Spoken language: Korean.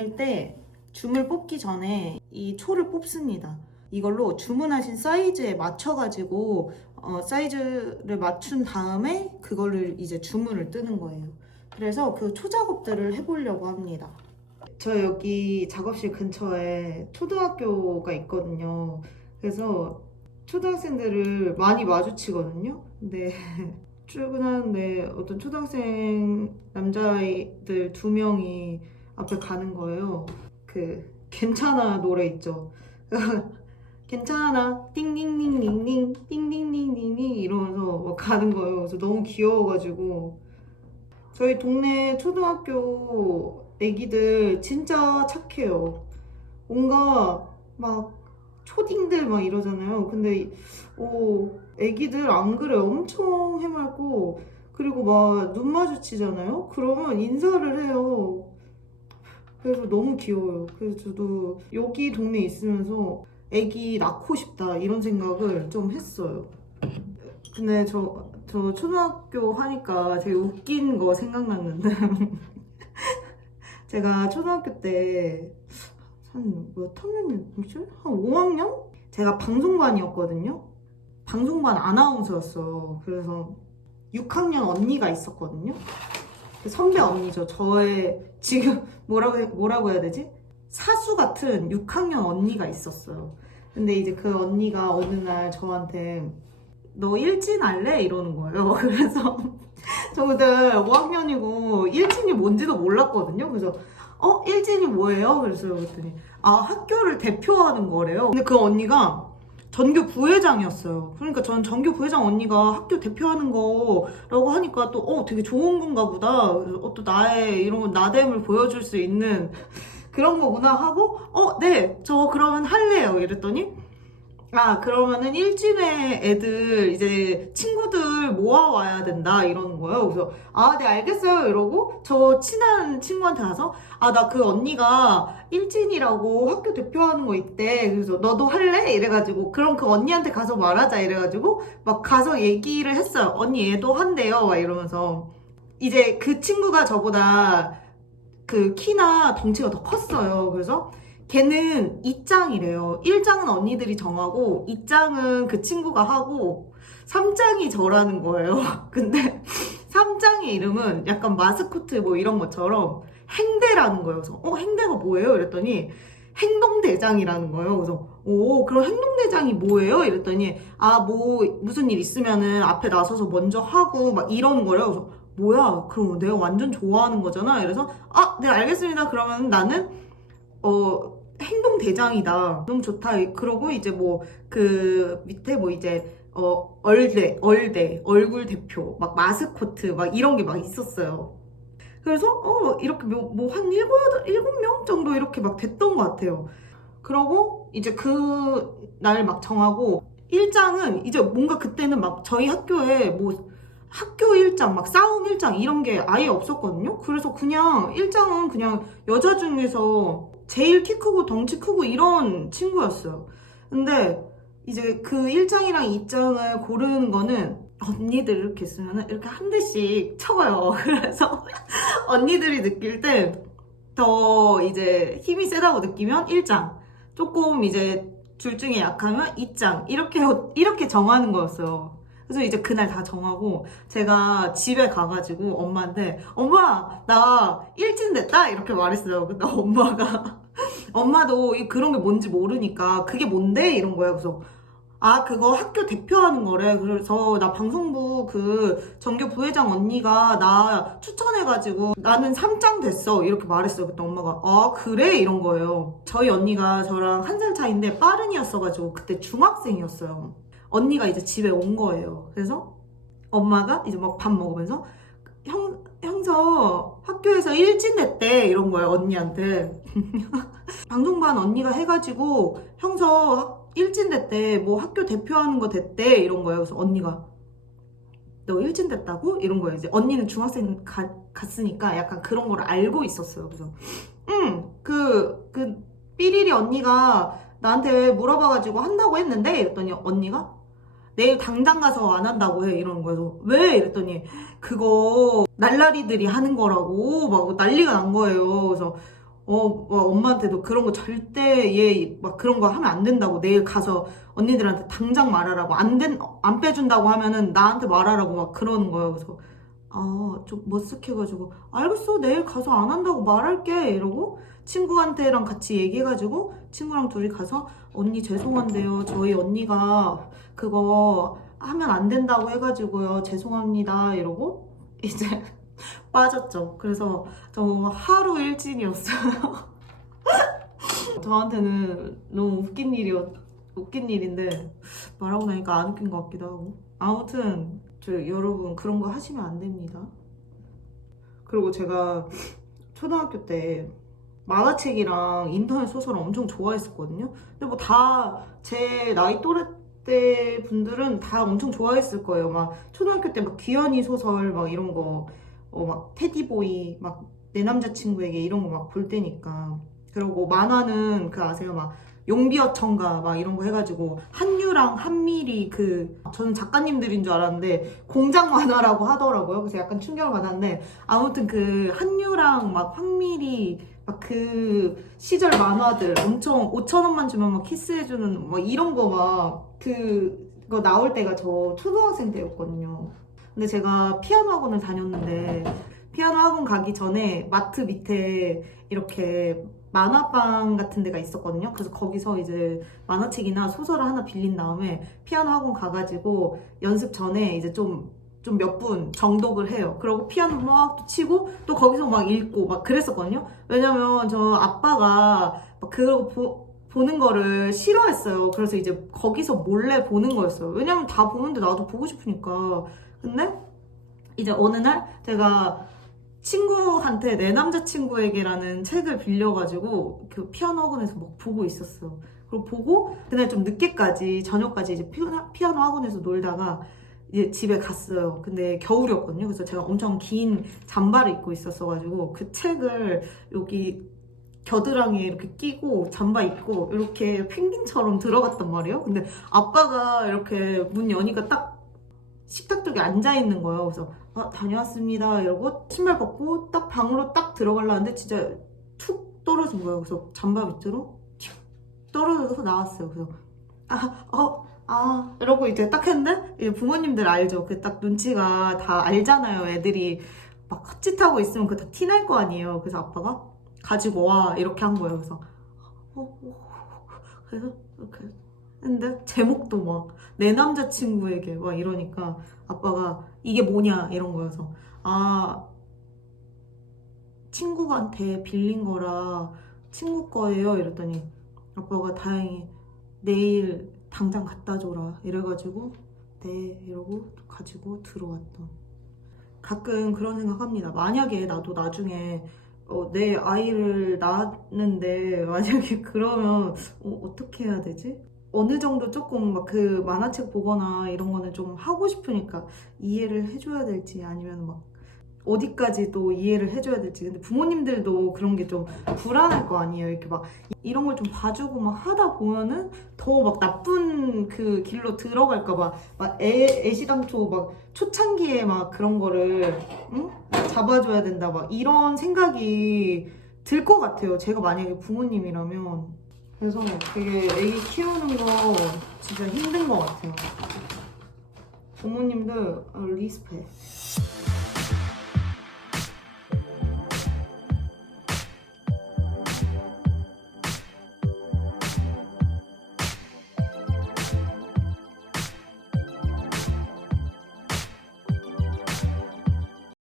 다닐 때 줌을 뽑기 전에 이 초를 뽑습니다. 이걸로 주문하신 사이즈에 맞춰가지고 어, 사이즈를 맞춘 다음에 그거를 이제 주문을 뜨는 거예요. 그래서 그 초 작업들을 해보려고 합니다. 저 여기 작업실 근처에 초등학교가 있거든요. 그래서 초등학생들을 많이 마주치거든요. 근데 출근하는데 어떤 초등학생 남자아이들 두 명이 앞에 가는 거예요. 그 괜찮아 노래 있죠. 괜찮아 띵띵띵띵띵 띵띵띵띵띵 이러면서 막 가는 거예요. 그래서 너무 귀여워가지고 저희 동네 초등학교 애기들 진짜 착해요. 뭔가 막 초딩들 막 이러잖아요. 근데 어, 애기들 안 그래요. 엄청 해맑고 그리고 막 눈 마주치잖아요. 그러면 인사를 해요. 그래서 너무 귀여워요. 그래서 저도 여기 동네에 있으면서 애기 낳고 싶다 이런 생각을 좀 했어요. 근데 저, 저 초등학교 하니까 되게 웃긴 거 생각났는데 제가 초등학교 때 한 몇 학년이었지? 한 5학년? 제가 방송반이었거든요. 방송반 아나운서였어요. 그래서 6학년 언니가 있었거든요. 그 선배 언니죠. 저의 지금 뭐라고 해- 뭐라고 해야 되지? 사수 같은 6학년 언니가 있었어요. 근데 이제 그 언니가 어느 날 저한테 너 일진 할래? 이러는 거예요. 그래서 저 그때 5학년이고 일진이 뭔지도 몰랐거든요. 그래서 어? 일진이 뭐예요? 그래서 그랬더니 아 학교를 대표하는 거래요. 근데 그 언니가 전교 부회장이었어요. 그러니까 전 전교 부회장 언니가 학교 대표하는 거라고 하니까 또 어 되게 좋은 건가 보다. 어, 또 나의 이런 나됨을 보여줄 수 있는 그런 거구나 하고 어 네 저 그러면 할래요 이랬더니 아 그러면은 일진회 애들 이제 친구들 모아와야 된다 이러는 거예요. 그래서 아 네 알겠어요 이러고 저 친한 친구한테 가서 아 나 그 언니가 일진이라고 학교 대표하는 거 있대. 그래서 너도 할래? 이래가지고 그럼 그 언니한테 가서 말하자 이래가지고 막 가서 얘기를 했어요. 언니 얘도 한대요. 막 이러면서 이제 그 친구가 저보다 그 키나 덩치가 더 컸어요. 그래서 걔는 2장이래요. 1장은 언니들이 정하고 2장은 그 친구가 하고 3장이 저라는 거예요. 근데 3장의 이름은 약간 마스코트 뭐 이런 것처럼 행대라는 거예요. 그래서 어 행대가 뭐예요? 이랬더니 행동대장이라는 거예요. 그래서 오 그럼 행동대장이 뭐예요? 이랬더니 아 뭐 무슨 일 있으면은 앞에 나서서 먼저 하고 막 이러는 거예요. 그래서 뭐야? 그럼 내가 완전 좋아하는 거잖아. 이래서 아 네 알겠습니다. 그러면 나는 어 행동 대장이다. 너무 좋다. 그러고 이제 뭐 그 밑에 뭐 이제 어 얼대 얼대 얼굴 대표 막 마스코트 막 이런 게 막 있었어요. 그래서 어 이렇게 뭐한 일곱 여덟 일곱 명 정도 이렇게 막 됐던 것 같아요. 그러고 이제 그 날 막 정하고 일장은 이제 뭔가 그때는 막 저희 학교에 뭐 학교 일장 막 싸움 일장 이런 게 아예 없었거든요. 그래서 그냥 일장은 그냥 여자 중에서 제일 키 크고 덩치 크고 이런 친구였어요. 근데 이제 그 1장이랑 2장을 고르는 거는 언니들 이렇게 있으면 이렇게 한 대씩 쳐요. 그래서 언니들이 느낄 때 더 이제 힘이 세다고 느끼면 1장, 조금 이제 둘 중에 약하면 2장 이렇게 이렇게 정하는 거였어요. 그래서 이제 그날 다 정하고 제가 집에 가가지고 엄마한테 엄마 나 일진 됐다 이렇게 말했어요. 근데 엄마가 엄마도 이 그런 게 뭔지 모르니까 그게 뭔데 이런 거예요. 그래서 아 그거 학교 대표하는 거래. 그래서 나 방송부 그 전교 부회장 언니가 나 추천해가지고 나는 3장 됐어 이렇게 말했어요. 그때 엄마가 아 그래 이런 거예요. 저희 언니가 저랑 한 살 차이인데 빠른이었어가지고 그때 중학생이었어요. 언니가 이제 집에 온 거예요. 그래서 엄마가 이제 막 밥 먹으면서 형 형서 학교에서 일진 됐대 이런 거예요 언니한테. 방송반 언니가 해가지고 형서 학- 일진 됐대 뭐 학교 대표하는 거 됐대 이런 거예요. 그래서 언니가 너 일진 됐다고? 이런 거예요. 이제 언니는 중학생 가- 갔으니까 약간 그런 걸 알고 있었어요. 그래서 응그그 그 삐리리 언니가 나한테 물어봐가지고 한다고 했는데? 이랬더니 언니가 내일 당장 가서 안 한다고 해. 이러는 거예요. 왜? 이랬더니 그거 날라리들이 하는 거라고. 막 난리가 난 거예요. 그래서 어, 와, 엄마한테도 그런 거 절대 얘 막 그런 거 하면 안 된다고 내일 가서 언니들한테 당장 말하라고 안 된, 안 빼준다고 하면은 나한테 말하라고 막 그러는 거예요. 그래서 아, 좀 머쓱해가지고 알겠어 내일 가서 안 한다고 말할게 이러고 친구한테랑 같이 얘기해가지고 친구랑 둘이 가서 언니 죄송한데요 저희 언니가 그거 하면 안 된다고 해가지고요 죄송합니다 이러고 이제 빠졌죠. 그래서 저 하루 일진이었어요. 저한테는 너무 웃긴 일이었 웃긴 일인데 말하고 나니까 안 웃긴 것 같기도 하고. 아무튼 저 여러분 그런 거 하시면 안 됩니다. 그리고 제가 초등학교 때 만화책이랑 인터넷 소설을 엄청 좋아했었거든요. 근데 뭐 다 제 나이 또래 때 분들은 다 엄청 좋아했을 거예요. 막 초등학교 때 막 귀현이 소설 막 이런 거 어, 막 테디보이 막 내 남자친구에게 이런 거 막 볼 때니까. 그리고 만화는 그 아세요? 막 용비어천가 막 이런 거 해가지고 한유랑 한밀이 그 저는 작가님들인 줄 알았는데 공장 만화라고 하더라고요. 그래서 약간 충격을 받았는데 아무튼 그 한유랑 막 황밀이 막그 시절 만화들 엄청 5천 원만 주면 막 키스해주는 막 이런 거 막 그거 나올 때가 저 초등학생 때였거든요 근데 제가 피아노 학원을 다녔는데 피아노 학원 가기 전에 마트 밑에 이렇게 만화방 같은 데가 있었거든요. 그래서 거기서 이제 만화책이나 소설을 하나 빌린 다음에 피아노 학원 가가지고 연습 전에 이제 좀 좀 몇 분 정독을 해요. 그리고 피아노 막또 치고 또 거기서 막 읽고 막 그랬었거든요. 왜냐면 저 아빠가 막 그거 보, 보는 거를 싫어했어요. 그래서 이제 거기서 몰래 보는 거였어요. 왜냐면 다 보는데 나도 보고 싶으니까. 근데 이제 어느 날 제가 친구한테 내 남자친구에게라는 책을 빌려가지고 그 피아노 학원에서 막 보고 있었어. 그리고 보고 그날 좀 늦게까지 저녁까지 이제 피아노 학원에서 놀다가 이제 집에 갔어요. 근데 겨울이었거든요. 그래서 제가 엄청 긴 잠바를 입고 있었어가지고 그 책을 여기 겨드랑이에 이렇게 끼고 잠바 입고 이렇게 펭귄처럼 들어갔단 말이에요. 근데 아빠가 이렇게 문 여니까 딱 식탁 쪽에 앉아 있는 거예요. 그래서 아, 다녀왔습니다. 이러고 신발 벗고 딱 방으로 딱 들어가려는데 진짜 툭 떨어진 거예요. 그래서 잠바 밑으로 툭 떨어져서 나왔어요. 그래서 아, 어, 아 이러고 이제 딱 했는데 부모님들 알죠. 그 딱 눈치가 다 알잖아요. 애들이 막 헛짓하고 있으면 그 다 티 날 거 아니에요. 그래서 아빠가 가지고 와. 이렇게 한 거예요. 그래서 어, 어, 그래서 이렇게 했는데 제목도 막 내 남자친구에게 막 이러니까 아빠가 이게 뭐냐 이런 거여서 아 친구한테 빌린 거라 친구 거예요 이랬더니 아빠가 다행히 내일 당장 갖다 줘라 이래가지고 네 이러고 가지고 들어왔던. 가끔 그런 생각합니다. 만약에 나도 나중에 어, 내 아이를 낳았는데 만약에 그러면 어, 어떻게 해야 되지? 어느 정도 조금 막 그 만화책 보거나 이런 거는 좀 하고 싶으니까 이해를 해줘야 될지 아니면 막 어디까지 또 이해를 해줘야 될지 근데 부모님들도 그런 게 좀 불안할 거 아니에요 이렇게 막 이런 걸 좀 봐주고 막 하다 보면은 더 막 나쁜 그 길로 들어갈까 봐막 애시당초 막 초창기에 막 그런 거를 응? 잡아줘야 된다 막 이런 생각이 들 것 같아요 제가 만약에 부모님이라면 그래서 되게 애기 키우는 거 진짜 힘든 것 같아요. 부모님들 어, 리스펙.